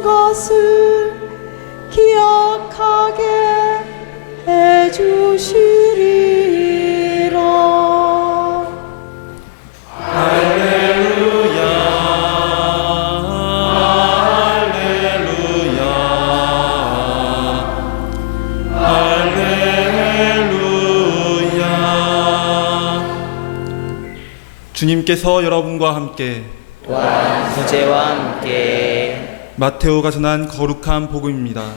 하는 것을 기억하게 해주시리라. 할렐루야 할렐루야 할렐루야. 주님께서 여러분과 함께 또한 부제와 함께 마테오가 전한 거룩한 복음입니다.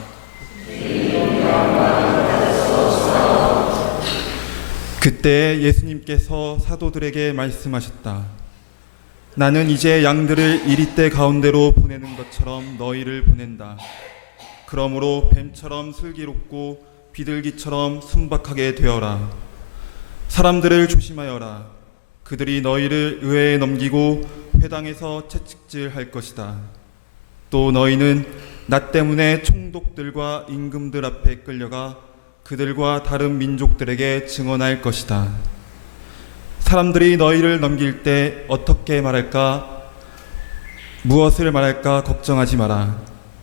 그때 예수님께서 사도들에게 말씀하셨다. 나는 이제 양들을 이리떼 가운데로 보내는 것처럼 너희를 보낸다. 그러므로 뱀처럼 슬기롭고 비둘기처럼 순박하게 되어라. 사람들을 조심하여라. 그들이 너희를 의회에 넘기고 회당에서 채찍질할 것이다. 또 너희는 나 때문에 총독들과 임금들 앞에 끌려가 그들과 다른 민족들에게 증언할 것이다. 사람들이 너희를 넘길 때 어떻게 말할까, 무엇을 말할까 걱정하지 마라.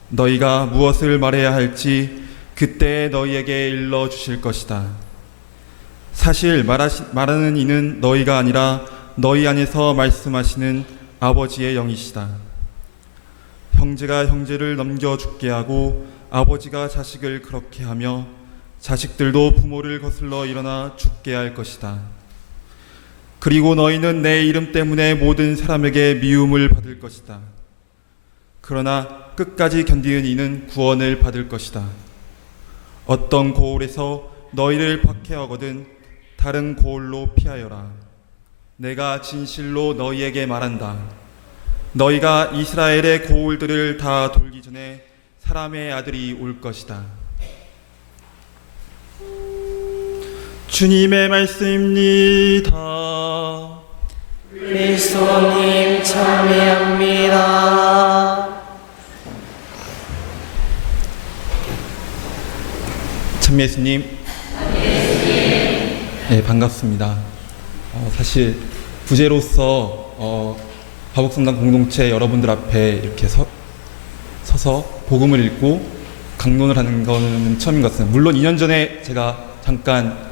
너희가 무엇을 말해야 할지 그때 너희에게 일러 주실 것이다. 사실 말하는 이는 너희가 아니라 너희 안에서 말씀하시는 아버지의 영이시다. 형제가 형제를 넘겨 죽게 하고 아버지가 자식을 그렇게 하며 자식들도 부모를 거슬러 일어나 죽게 할 것이다. 그리고 너희는 내 이름 때문에 모든 사람에게 미움을 받을 것이다. 그러나 끝까지 견디는 이는 구원을 받을 것이다. 어떤 고을에서 너희를 박해하거든 다른 고을로 피하여라. 내가 진실로 너희에게 말한다. 너희가 이스라엘의 고을들을 다 돌기 전에 사람의 아들이 올 것이다. 주님의 말씀입니다. 그리스도님 참여합니다. 참예수님, 네, 반갑습니다. 사실 부제로서 화복성당 공동체 여러분들 앞에 이렇게 서서 복음을 읽고 강론을 하는 것은 처음인 것 같습니다. 물론 2년 전에 제가 잠깐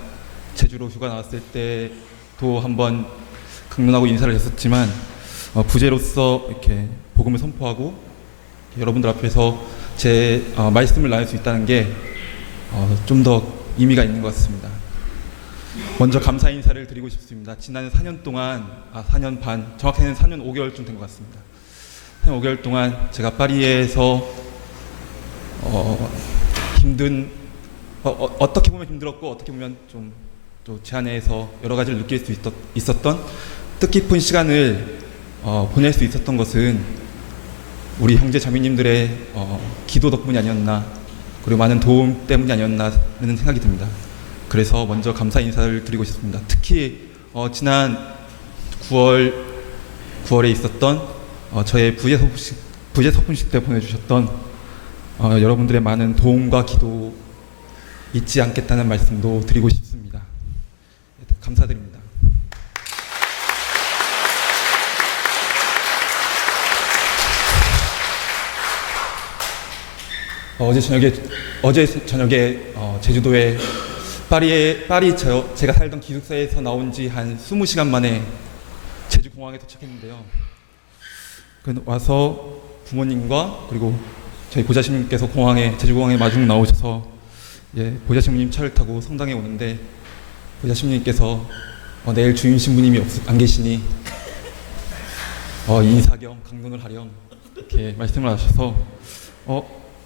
제주로 휴가 나왔을 때도 한번 강론하고 인사를 했었지만 부제로서 이렇게 복음을 선포하고 여러분들 앞에서 제 말씀을 나눌 수 있다는 게 좀 더 의미가 있는 것 같습니다. 먼저 감사 인사를 드리고 싶습니다. 지난 4년 동안, 4년 반, 정확히는 4년 5개월쯤 된 것 같습니다. 4년 5개월 동안 제가 파리에서 어떻게 보면 힘들었고 어떻게 보면 좀 또 제 안에서 여러 가지를 느낄 수 있었던 뜻깊은 시간을 보낼 수 있었던 것은 우리 형제 자매님들의 기도 덕분이 아니었나, 그리고 많은 도움 때문이 아니었나라는 생각이 듭니다. 그래서 먼저 감사 인사를 드리고 싶습니다. 특히 지난 9월에 있었던 저의 부재 서fun식 때 보내주셨던 여러분들의 많은 도움과 기도 잊지 않겠다는 말씀도 드리고 싶습니다. 감사드립니다. 어제 저녁에 제주도에 제가 살던 기숙사에서 나온 지 한 20시간 만에 제주공항에 도착했는데요. 와서 부모님과 그리고 저희 보좌신님께서 제주공항에 마중 나오셔서 보좌신님 차를 타고 성당에 오는데 보좌신님께서 내일 주임 신부님이 안 계시니 인사 겸 강론을 하렴 이렇게 말씀을 하셔서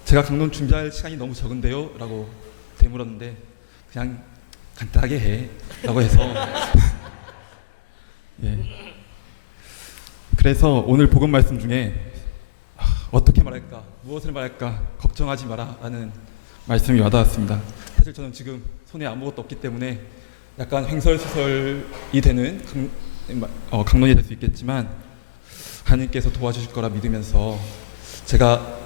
제가 강론 준비할 시간이 너무 적은데요? 라고 되물었는데 그냥 간단하게 해 라고 해서 그래서 오늘 복음 말씀 중에 어떻게 말할까, 무엇을 말할까 걱정하지 마라 라는 말씀이 와닿았습니다. 사실 저는 지금 손에 아무것도 없기 때문에 약간 횡설수설이 되는 강론이 될 수 있겠지만 하나님께서 도와주실 거라 믿으면서 제가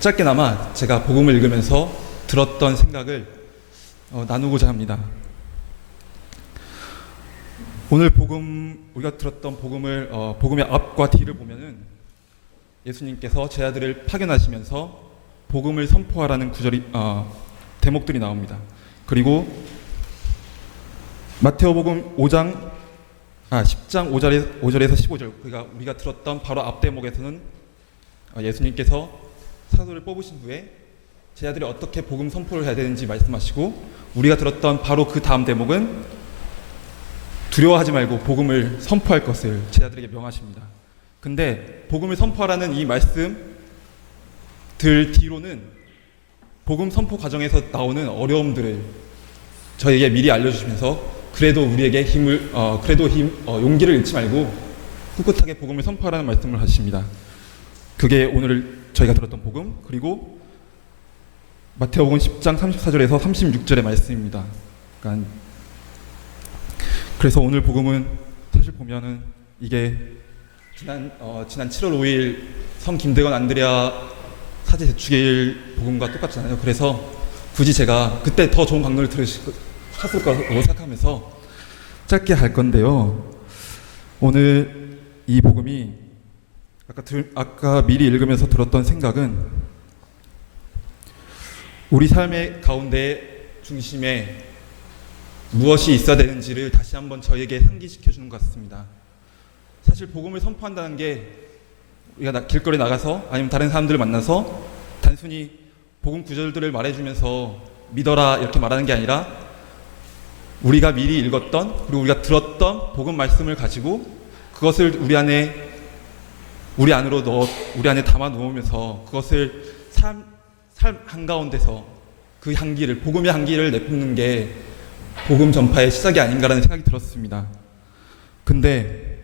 짧게나마 제가 복음을 읽으면서 들었던 생각을 나누고자 합니다. 오늘 우리가 들었던 복음의 앞과 뒤를 보면은 예수님께서 제 아들을 파견하시면서 복음을 선포하라는 대목들이 나옵니다. 그리고 마태오복음 10장 5절에서 15절, 그러니까 우리가 들었던 바로 앞 대목에서는 예수님께서 사도를 뽑으신 후에 제 아들이 어떻게 복음 선포를 해야 되는지 말씀하시고, 우리가 들었던 바로 그 다음 대목은 두려워하지 말고 복음을 선포할 것을 제 아들에게 명하십니다. 근데 복음을 선포하라는 이 말씀들 뒤로는 복음 선포 과정에서 나오는 어려움들을 저에게 미리 알려주시면서 그래도 우리에게 용기를 잃지 말고 꿋꿋하게 복음을 선포하라는 말씀을 하십니다. 그게 오늘 저희가 들었던 복음, 그리고 마태복음 10장 34절에서 36절의 말씀입니다. 그러니까 그래서 오늘 복음은 사실 보면은 이게 지난 7월 5일 성 김대건 안드레아 사제 대축일 복음과 똑같잖아요. 그래서 굳이 제가 그때 더 좋은 강론을 들으셨을 거라고 생각하면서 짧게 할 건데요. 오늘 이 복음이 아까 미리 읽으면서 들었던 생각은 우리 삶의 가운데 중심에 무엇이 있어야 되는지를 다시 한번 저에게 상기시켜 주는 것 같습니다. 사실 복음을 선포한다는 게 우리가 길거리 나가서 아니면 다른 사람들을 만나서 단순히 복음 구절들을 말해주면서 믿어라 이렇게 말하는 게 아니라 우리가 미리 읽었던 그리고 우리가 들었던 복음 말씀을 가지고 그것을 우리 안에 담아 놓으면서 그것을 삶 한가운데서 그 향기를, 복음의 향기를 내뿜는 게 복음 전파의 시작이 아닌가라는 생각이 들었습니다. 근데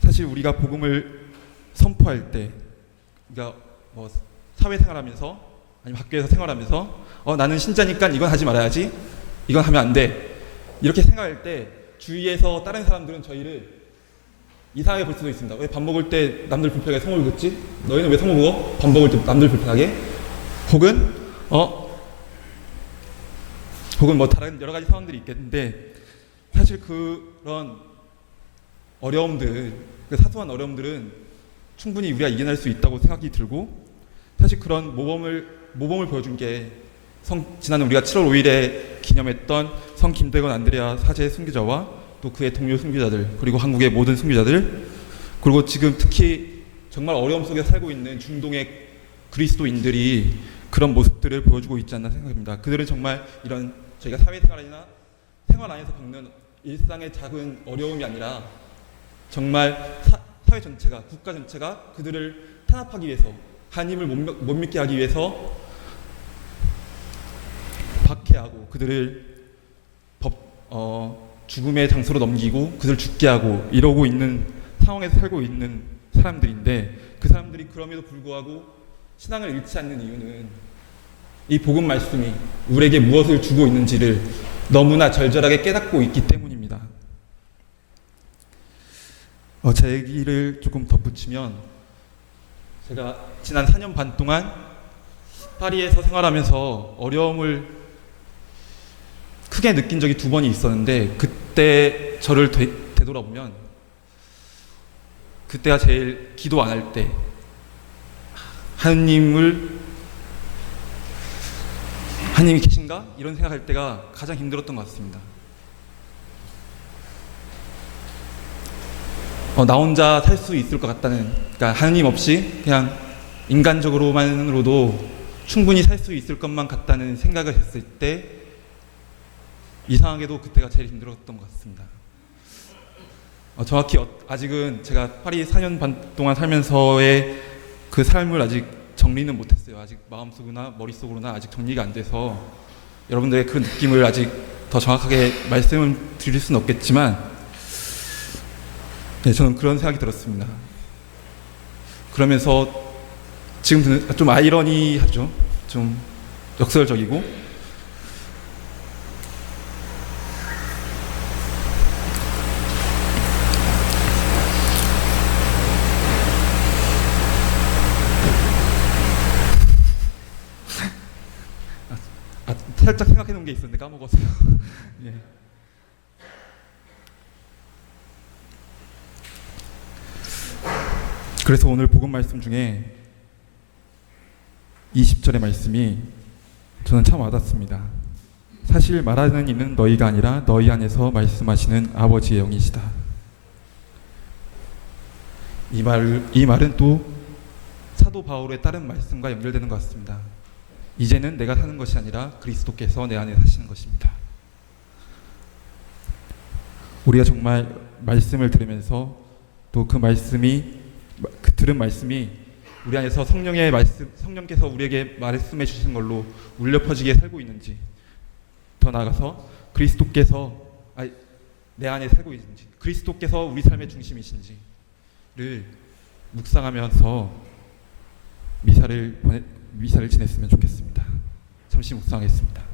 사실 우리가 복음을 선포할 때, 그러니까 사회생활하면서 아니면 학교에서 생활하면서 나는 신자니까 이건 하지 말아야지, 이건 하면 안 돼, 이렇게 생각할 때 주위에서 다른 사람들은 저희를 이상하게 볼 수도 있습니다. 왜 밥 먹을 때 남들 불편하게 성을 긋지? 너희는 왜 성을 먹어? 밥 먹을 때 남들 불편하게? 혹은 다른 여러 가지 상황들이 있겠는데, 사실 그런 어려움들, 그 사소한 어려움들은 충분히 우리가 이겨낼 수 있다고 생각이 들고, 사실 그런 모범을 보여준 게 지난 우리가 7월 5일에 기념했던 성 김대건 안드레아 사제 순교자와 또 그의 동료 순교자들, 그리고 한국의 모든 순교자들, 그리고 지금 특히 정말 어려움 속에 살고 있는 중동의 그리스도인들이 그런 모습들을 보여주고 있지 않나 생각합니다. 그들은 정말 이런 저희가 사회생활이나 생활 안에서 겪는 일상의 작은 어려움이 아니라 정말 사회 전체가, 국가 전체가 그들을 탄압하기 위해서, 하나님을 못 믿게 하기 위해서 박해하고 그들을 죽음의 장소로 넘기고 그들 죽게 하고 이러고 있는 상황에서 살고 있는 사람들인데, 그 사람들이 그럼에도 불구하고 신앙을 잃지 않는 이유는 이 복음 말씀이 우리에게 무엇을 주고 있는지를 너무나 절절하게 깨닫고 있기 때문입니다. 제 얘기를 조금 덧붙이면, 제가 지난 4년 반 동안 파리에서 생활하면서 어려움을 크게 느낀 적이 2번이 있었는데, 그때 저를 되돌아보면 그때가 제일 기도 안 할 때, 하느님이 계신가? 이런 생각할 때가 가장 힘들었던 것 같습니다. 나 혼자 살 수 있을 것 같다는, 그러니까 하느님 없이 그냥 인간적으로만으로도 충분히 살 수 있을 것만 같다는 생각을 했을 때, 이상하게도 그때가 제일 힘들었던 것 같습니다. 정확히 아직은 제가 파리 4년 반 동안 살면서의 그 삶을 아직 정리는 못했어요. 아직 마음속이나 머릿속으로나 아직 정리가 안 돼서 여러분들의 그 느낌을 아직 더 정확하게 말씀을 드릴 수는 없겠지만, 네, 저는 그런 생각이 들었습니다. 그러면서 지금 좀 아이러니하죠. 좀 역설적이고, 살짝 생각해 놓은 게 있었는데 까먹었어요. 예. 그래서 오늘 복음 말씀 중에 20절의 말씀이 저는 참 와닿습니다. 사실 말하는 이는 너희가 아니라 너희 안에서 말씀하시는 아버지의 영이시다. 이 말은 또 사도 바울의 다른 말씀과 연결되는 것 같습니다. 이제는 내가 사는 것이 아니라 그리스도께서 내 안에 사시는 것입니다. 우리가 정말 말씀을 들으면서 또 그 들은 말씀이 우리 안에서 성령께서 우리에게 말씀해 주신 걸로 울려 퍼지게 살고 있는지, 더 나아가서 그리스도께서 내 안에 살고 있는지, 그리스도께서 우리 삶의 중심이신지를 묵상하면서 미사를 지냈으면 좋겠습니다. 잠시 묵상하겠습니다.